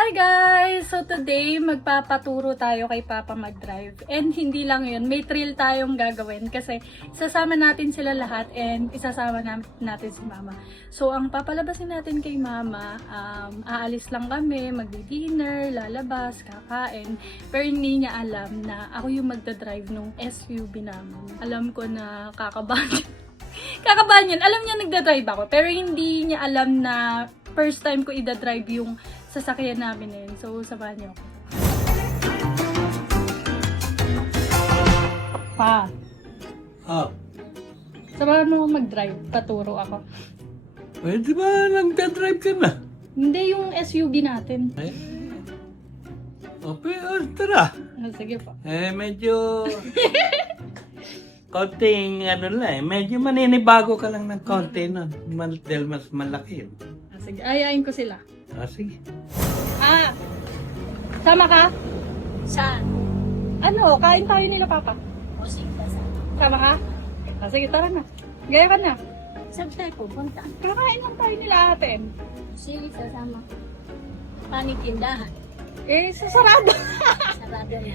Hi guys! So today, magpapaturo tayo kay Papa mag-drive. And hindi lang yun, may thrill tayong gagawin kasi isasama natin sila lahat and isasama natin si Mama. So ang papalabasin natin kay Mama, aalis lang kami, magdi-dinner, lalabas, kakain. Pero hindi niya alam na ako yung magdadrive nung SUV namin. Alam ko na kakabahan. Kakabahan yun. Alam niya nagdadrive ako, pero hindi niya alam na first time ko ida-drive yung sasakyan namin yun. So, samahan niyo ako. Pa, samahan mo mag-drive. Paturo ako. Pwede ba nagdadrive ka na? Hindi yung SUV natin. Okay, tara. Sige pa. Medyo... konting medyo maninibago ka lang ng konti nun. Dahil mas malaki yun. Sige, ayayin ko sila. Sige. Sama ka? Saan? Ano, kain tayo nila Papa. O sige, saan? Sama ka? Sige, tara na. Gaya ka na. Saan tayo pupunta? Kakain lang tayo nila ate. Sige, sasama. Panitindahan. Sarado. Sarado na.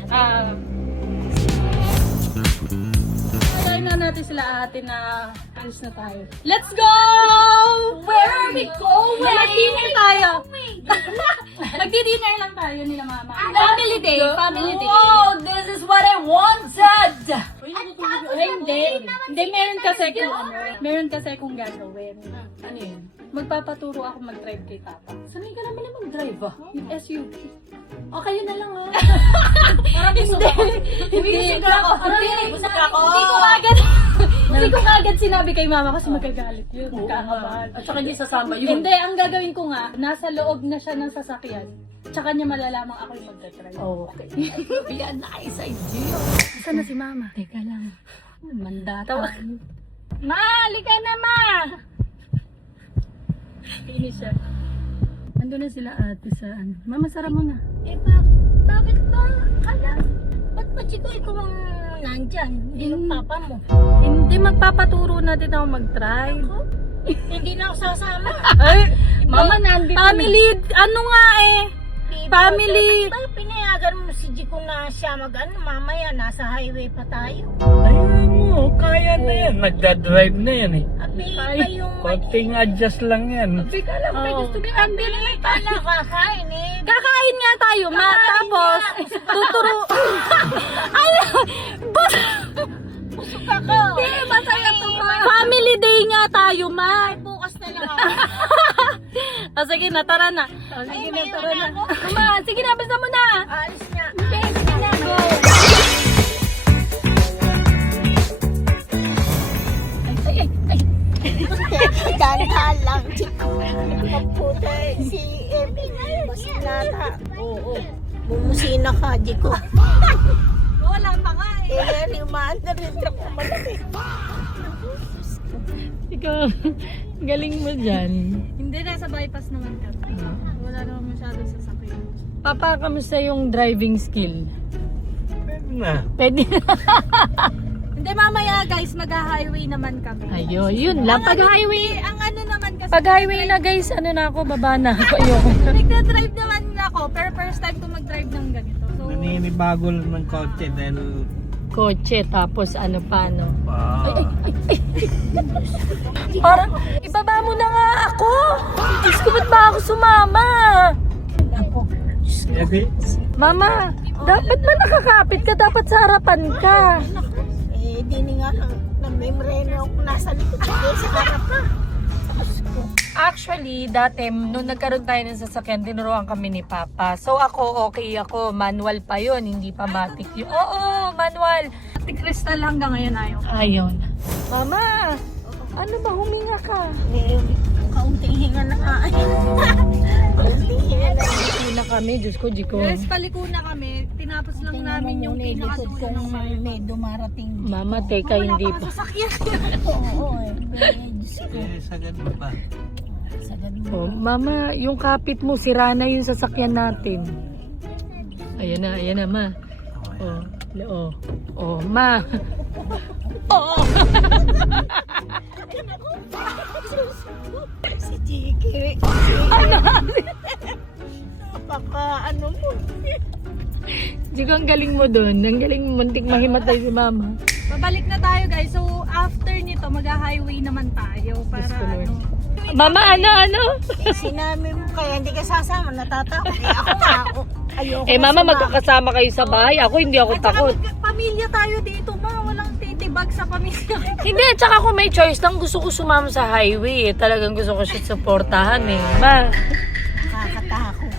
Ayayin na natin sila ate na alis na tayo. Let's go! Where are we going? Mag-dinner tayo. Magdi-dinner lang tayo nila Mama. Family day. Family day. Oh, this is what I wanted! Hindi, meron kasi kung gagawin. Ano yun? Magpapaturo ako mag-drive kay Papa. Sanay ka naman na mag-drive Yung SUV. O, kayo na lang ha. Hindi ako. Hindi ko agad sinabi kay Mama kasi magagalit yun. Kakabahan. At saka hindi sasama yun. Hindi, ang gagawin ko nga, nasa loob na siya ng sasakyan. Tsaka niya malalamang ako yung magdadrive. Okay. Be a nice idea. Saan na si Mama? Teka lang. Mandata. Ma, halika na Ma! Ini siya. Ando na sila ate sa Mama, sara mo na. Bakit ba? Ba't ba Chico ikaw ang nandyan? Hindi yung papa mo. Hindi, magpapaturo na din ako mag-drive. Hindi na ako sasama. Ay, Mama, nandito. family, ano nga family. Ba pinayagan mo si Chico na siya mamaya nasa highway pa tayo? Ayun mo, kaya na yan. Nagdadrive na yan eh. Abi pa yung Konting adjust lang yan. Abi ka lang, may gusto ka. Abi naman pala kakain eh. Kakain nga tayo, Ma. Tapos, tuturo. Busog ako. Hindi, masaya to ma. Family day nga tayo, Ma. Bukas na lang ako. Sige na, tara na. Sige na, tara na. Ma, sige na, basta mo na. Alis na. Hindi, sige na. Go. Dahan lang, Chico. Kaputa si Emi. Masinata. Oo. Bumusina ka, Chico. Wala pa nga Rimaan na rin ako malaki. Ikaw, galing mo dyan. Hindi, nasa bypass naman ka. Wala naman masyadong sasakyan. Papa, kamusta yung driving skill? Pwede na. Pwede. Hindi, mamaya guys, mag-highway naman kami. Ayo, yun lang. Pag highway, Ang ano naman kasi... pag highway na guys, ano na ako, baba na ako. Ayoko. Nagda-drive naman ako, pero first time ko mag-drive ng ganito. So, Naninibago lang ng konti dahil... Kotse, tapos ano pa, no? Ay, Parang, ibaba mo na nga ako! Diyos ko, ba't ba ako sumama? Mama, dapat ba nakakapit ka? Dapat sa harapan ka. Di nga nag-memoreno ako nasa likod ko sa harap ka. Actually, dati, nung nagkaroon tayo ng sasakyan, tinuruan kami ni Papa. So ako, okay ako. Manual pa yon, hindi pa matic yun. Oo, manual. Crystal hanggang ngayon ayaw. Ayaw na. Mama, ano ba? Huminga ka. Kaunting hinga na nga. Kaunting hinga na. Hindi na kami, Diyos ko, Diyos ko. Guys, paliko na kami. Tinapos lang namin yung pinakadulo ng may dumarating. Mama, teka, hindi pa. sasakyan. Oo, Diyos ko. sa ganun ba? Sa ganun. Oh, Mama, yung kapit mo, sira na yung sasakyan natin. Ayan na, Ma. Oh, Ma. Oh. Si Chiki. Ano? Napaka mo. Jigo, ang galing mo dun. Ang galing mo, muntik mahimatay si mama. Babalik na tayo guys. So after nito, mag-highway naman tayo para Diyos ko, Lord. ano. Mama, ano? Sinabi mo kaya hindi ka sasama, natatakot. Ako nga, ayoko. Eh, mama, sumama. magkakasama kayo sa bahay. Ako, hindi ako At saka takot. pamilya tayo dito, ma. Walang titibag sa pamilya. Hindi, at saka kung may choice lang, gusto ko sumama sa highway. Talagang gusto ko siya supportahan eh. Ma, Nakakatakot.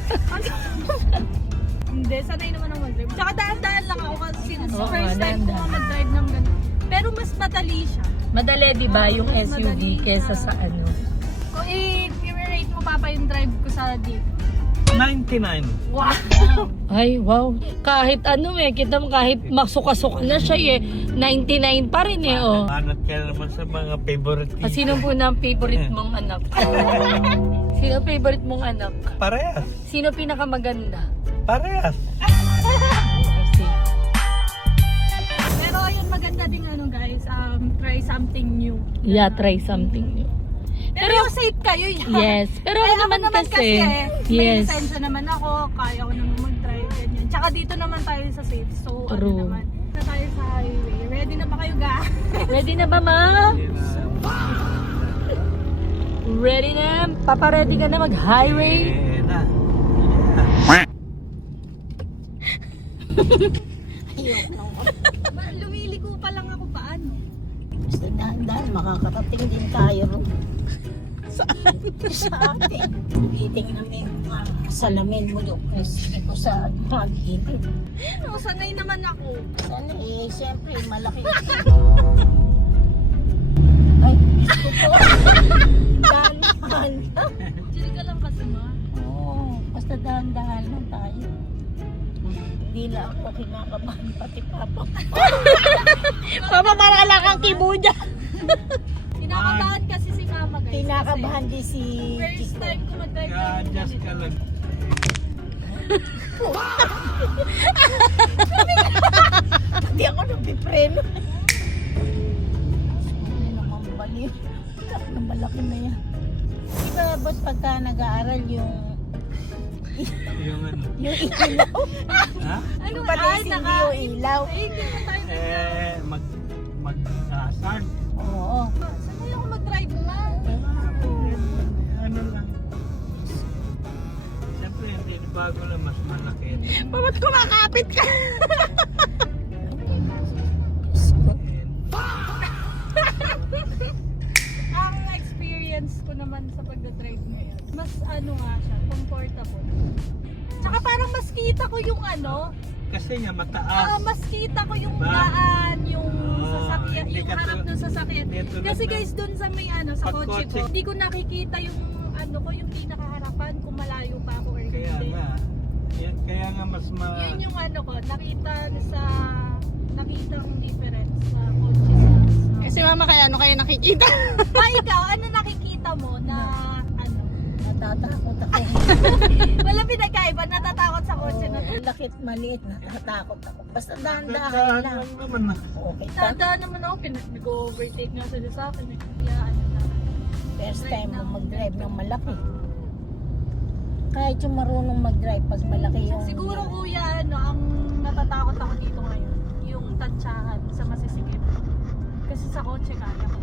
Hindi, sanay naman ako mag-drive. Tsaka daan-daan lang ako kasi since Oo, first time ko daan-daan. nga mag-drive ng ganun. Pero mas madali siya. madali di ba yung Mas SUV madali kesa siya. sa ano? Kung i-rate mo papa yung drive ko sa jeep. 99. Wow! Ay, wow. Kahit ano eh, kita mo kahit masuka-suka na siya eh. 99 pa rin eh, oh. Anat ka naman sa mga favorite Ah, sino po na ang favorite mong anak? Sino favorite mong anak? Parehas. Sino pinakamaganda? Parehas. Pero ayun, maganda din ano guys, try something new. Yeah, try something new. Pero safe kayo yan. Yes, pero Kaya ako naman kasi, may yes. lisensya naman ako, kaya ko naman mag-drive, ganyan. Tsaka dito naman tayo sa safe, so True. ano naman, na tayo sa highway. Ready na ba kayo guys? Ready na ba, ma? Ready na? Papa-ready ka na mag-highway? Eh, na. Ayoko nang Lumiliko pa lang ako paano? Basta dahan-dahan, makakarating din tayo ron. Saan? Sa atin. Titingnan mo yung mga salamin mo doon. Kasi ko sa mga gilid. No, sanay naman ako. Sana eh, siyempre, malaki. Ay, gusto ko. Dahan-dahan. Chill ka lang kasi ma. Oo, basta dahan-dahan lang tayo. Hindi na ako kinakabahan, pati papa. Papa, para lang kang kibuja. Kinakabahan kasi si mama guys. Kinakabahan din si... Kasi first time ko mag-drive ng Ka-adjust ka lang. Hindi ako nagpipreno. Ano naman baliw. Tapos na malaki na yan. Di ba, boss, pagka nag-aaral yung Yung ano. ilaw? Ha? Ano Yung pala ay, hindi yung ilaw. Eh, hindi na tayo Mag-asar. Oo. Sanay ako mag-drive ma. Ano lang. Siyempre, hindi bago lang mas malaki. Ba't kumakapit ka? Ang experience ko naman sa pagdadrive ngayon, mas ano nga siya, comfortable. Tsaka parang mas kita ko yung ano, Kasi nga mataas. mas kita ko yung Ba? daan, yung Ah, sasakyan, hindi yung ka harap tulad- ng sasakyan. hindi tulad Kasi ng- guys, dun sa may ano, sa Pag kotse ko, kotse- hindi ko nakikita yung ano ko, yung pinakaharapan kung malayo pa ako or Kaya hindi. nga. Kaya nga mas Yun yung ano ko, nakita ang difference sa kotse sa Kasi mama, kaya ano kaya nakikita? ikaw, ano nakikita mo na ano? Natatakot ako. Wala pinagkaiba, natatakot sa kotse na to. Lakit maliit, natatakot ako. Basta dahan-dahan Dahan lang. lang naman na. Okay, Tandaan naman ako, nag-overtake nga sila sa akin eh. Kaya ano na. first time mo mag-drive ng malaki. Kahit yung marunong mag-drive, pag malaki yung... Siguro kuya, ano, ang natatakot ako dito ngayon, yung tansyahan sa masisikip. Kasi sa kotse kaya ko.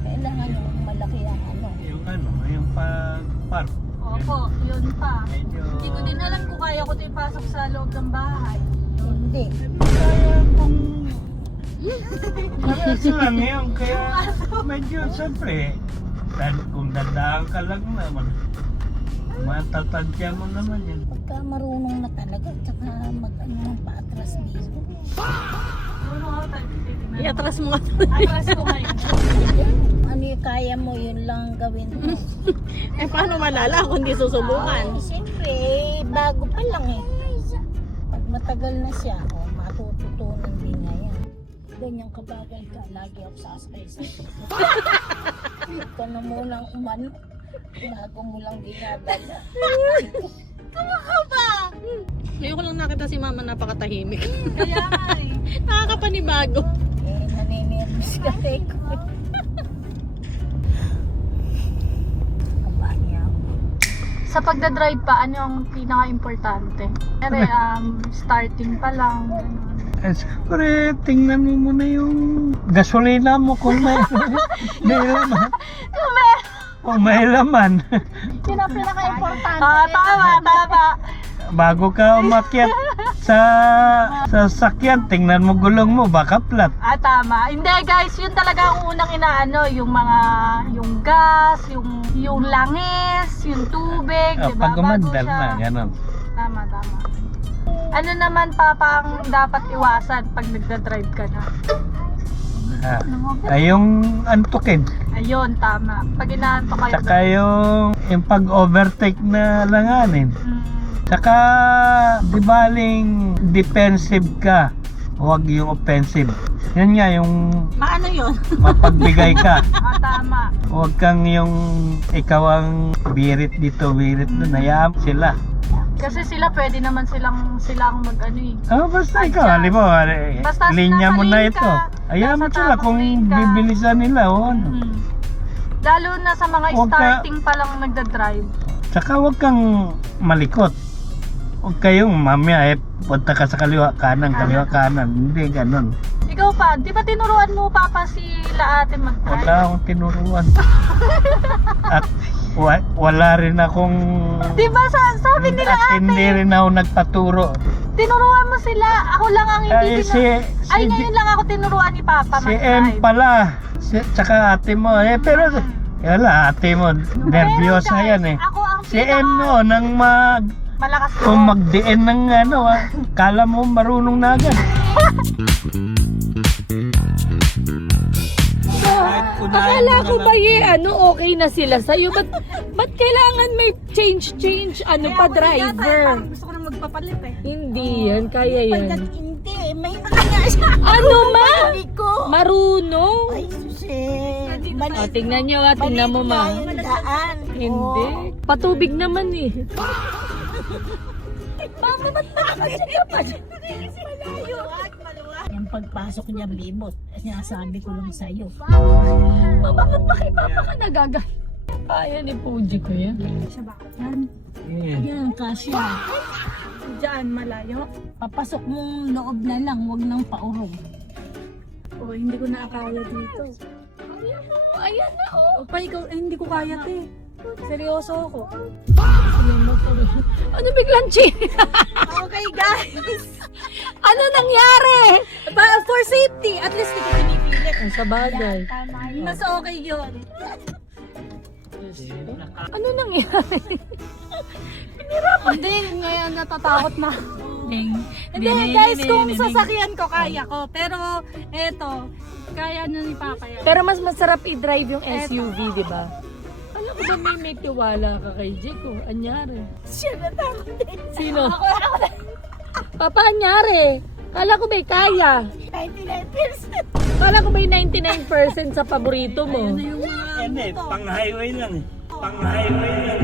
Kailangan yung malaki ang ano. Yung ano, yung pag-park. Opo, yun pa. Medyo... Hindi ko din alam kung kaya ko ito ipasok sa loob ng bahay. Hindi. Kaya kung... Parehas lang yun. Kaya medyo siyempre, kung dadaan ka lang naman, matatansya mo naman yan. Pagka marunong na talaga, tsaka mag-ano ng paatras dito. Ano ako tayo? Iatras mo nga. Atras ko ngayon. Ano yung kaya mo, yun lang gawin mo. Eh, paano malala kung di susubukan? Ay, siyempre, bago pa lang eh. Pag matagal na siya, matututunan din niya yan. Ganyan kabagal ka, lagi ako sasakay sa ito na munang umano, bago mo lang dinadala. Ngayon ko lang nakita si mama napakatahimik. Kaya nga eh. Nakakapanibago. Eh, naninervous ka ko. Kaba niya ako. Sa pagdadrive pa, ano ang pinaka-importante? Pero starting pa lang. ganun. Eh, siyempre, tingnan mo muna yung gasolina mo kung may, may laman. Kung may laman. Yun ang pinaka-importante. Tama. Bago ka umakyat sa sasakyan, tingnan mo gulong mo, baka flat. Tama. Hindi guys, yun talaga ang unang inaano, yung gas, yung langis, yung tubig, Ah, diba? pag Bago umandal siya. na, gano'n. Tama. Ano naman Papa ang dapat iwasan pag nagda-drive ka na? Ay, yung antukin. Ayun, tama. Pag inaanto kayo. Tsaka yung pag-overtake na langanin. Tsaka, di baling defensive ka, huwag yung offensive. Yan nga, yung Paano yun? mapagbigay ka. Tama. Huwag kang yung ikaw ang birit dito, birit doon. Hayaan sila. Kasi pwede naman silang mag-ano eh. Basta ikaw, halimbawa, Basta linya mo nasa na lane ito. ka, Hayaan mo nasa sila tamang kung lane ka. bibilisan nila o ano. Lalo na sa mga Huwag ka- starting pa lang nagda-drive. Tsaka huwag kang malikot. Huwag kayong mamaya punta ka sa kaliwa kanan. Hindi ganun. Ikaw pa, di ba tinuruan mo Papa sila ate mag-drive? Wala akong tinuruan. At wala rin akong... Di ba sabi nila At hindi ate, rin ako nagpaturo. tinuruan mo sila. Ako lang ang hindi Ay, ngayon lang ako tinuruan ni Papa si M mag-drive. pala. Tsaka ate mo. Pero wala, ate mo. Nervyosa Pero, guys, yan eh. Ako ang Si M noon nang malakas kung ko. magdiin ng kala mo marunong na agad. Akala ko ba okay na sila sa'yo? Ba't kailangan may change, pa driver? Gusto ko na magpapalit eh. Hindi yan, kaya yan. Hindi, may nga siya. Ano ma? Sabi ko. Marunong? Ay, susi. O, tingnan nyo tingnan mo ma. Yung daan. Hindi. Patubig naman eh. Yung pagpasok niya bibot, sinasabi ko lang sa'yo. Mama, ba't ba kay Papa ka nagaga? Kaya ni Puji ko yan. Yan, kasya. Diyan, malayo. Papasok mong loob na lang, wag nang paurong. Oh, hindi ko na kaya dito. Ayan na oh. Pa, ikaw, hindi ko kaya te. Seryoso ako. Ano biglang Okay guys. Ano nangyari? For safety, at least hindi ko pinipilit. Sa bagay. Mas okay yun. Ano nangyari? Hindi, ngayon natatakot na. Hindi guys, kung sasakyan ko, kaya ko. Pero, eto, kaya na ni Papa yan. Pero mas masarap i-drive yung SUV, di ba? Alam ko ba may tiwala ka kay Jeko? Anyari? Siya natakot din. Sino? Papa, anyari? Kala ko ba kaya? 99%. Kala ko ba 99% sa paborito mo? Yan eh, pang highway lang eh. Pang highway lang.